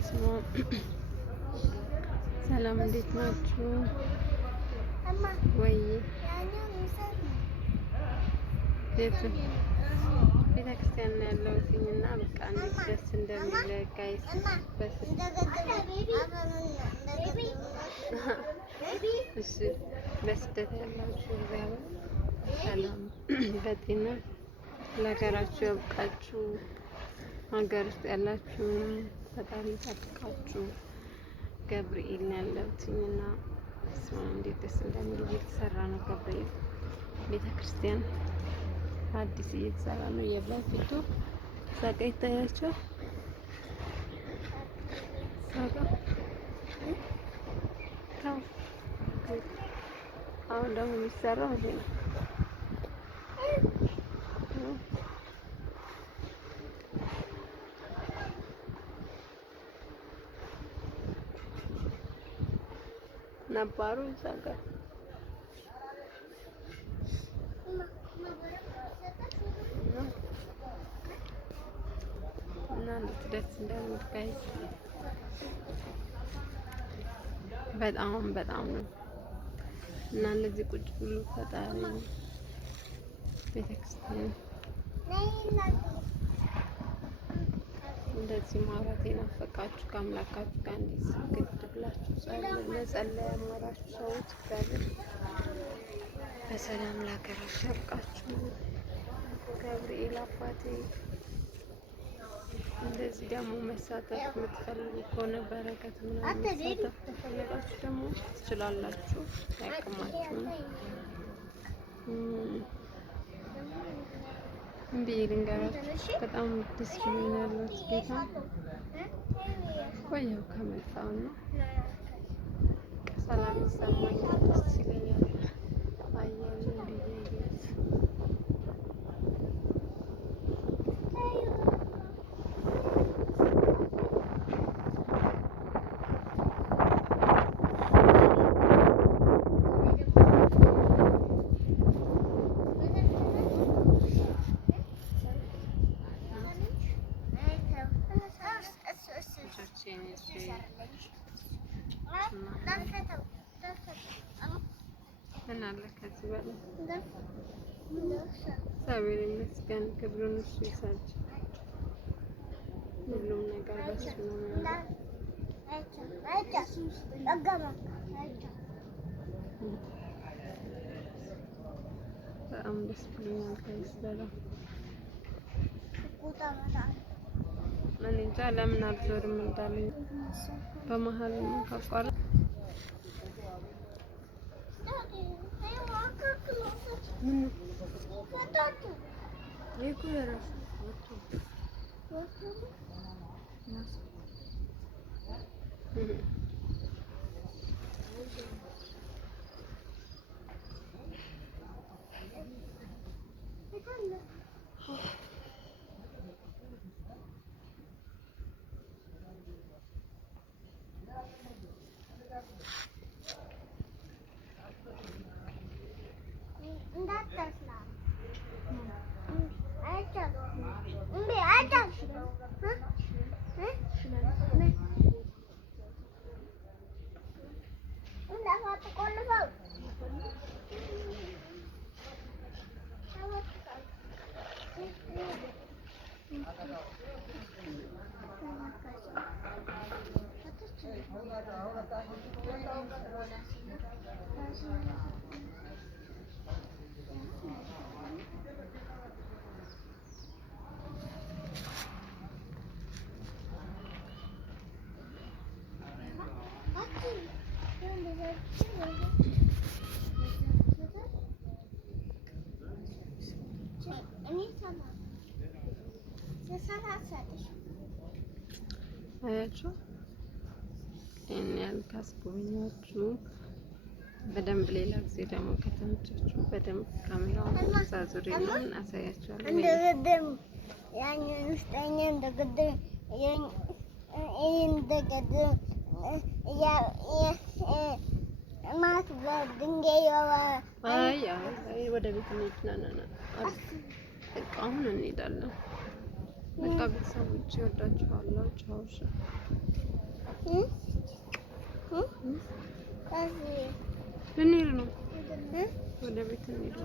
በስመ አብ። ሰላም እንዴት ናችሁ? ወይ ቤተክርስቲያን ነው ያለሁት እና በቃ እንዴት ደስ እንደሚል ጋይስ በስደት ያላችሁ እግዚአብሔር ሰላም በጤና ለሀገራችሁ ያብቃችሁ። ሀገር ውስጥ ያላችሁ ፈጣሪ ይጠብቃችሁ። ገብርኤል ነው ያለሁትና እንዴት ደስ እንደሚል እየተሰራ ነው። ገብርኤል ቤተክርስቲያን አዲስ እየተሰራ ነው። የበፊቱ ሳቃ ይታያችኋል። ሳቃ አሁን ደግሞ የሚሰራው ይሄ ነው። ነባሩ ሳቃ እና እንዴት ደስ እንደሚል ጋይስ በጣም ነው። እና እንደዚህ ቁጭ ብሎ ፈጣሪ ቤተክርስቲያን እንደዚህ ማውራት የናፈቃችሁ ከአምላካችሁ ጋር እንዴት ስግድ ብላችሁ መጸለይ ያማራችሁ ሰዎች እግዚአብሔር በሰላም ለሀገራችሁ ያብቃችሁ። ገብርኤል አባቴ እንደዚህ ደግሞ መሳተፍ የምትፈልጉ ከሆነ በረከት ምናምን መሳተፍ ከፈለጋችሁ ደግሞ ትችላላችሁ። ያቅማችሁ እምቢ ልንገራችሁ በጣም ደስ ብሎኛል። ጌታ ቆየው ከመጣው ነው ሰላም ይሰማኛል፣ ደስ ይለኛል። አየር እንዲያየት ምን አለ ከዚህ በላይ እግዚአብሔር ይመስገን። ክብሩን እሱ ይውሰድ። ሁሉም ነገር በሱ ነው። በጣም ደስ ብሎኛል ጋይስ በጣም እኔ እንጃ ለምን አልዞርም እንዳለኝ በመሀል ነው ካቋረጥ አያችሁ እኔ ያልካስጎኛችሁ በደንብ ሌላ ጊዜ ደግሞ ከተመቻችሁ በደንብ ካሜራውን ዙሪያውን አሳያችኋለሁ። እንደገደም ያኛን ውስጠኛ እንደገደም እንደገደም ማት በድንጋይ ወደ ቤት እንሂድ። ና አሁን እንሄዳለን። በቃ ቤተሰቦች ይወዳችኋለሁ። ቻው። እሺ ልንሄድ ነው፣ ወደ ቤት እንሄድ።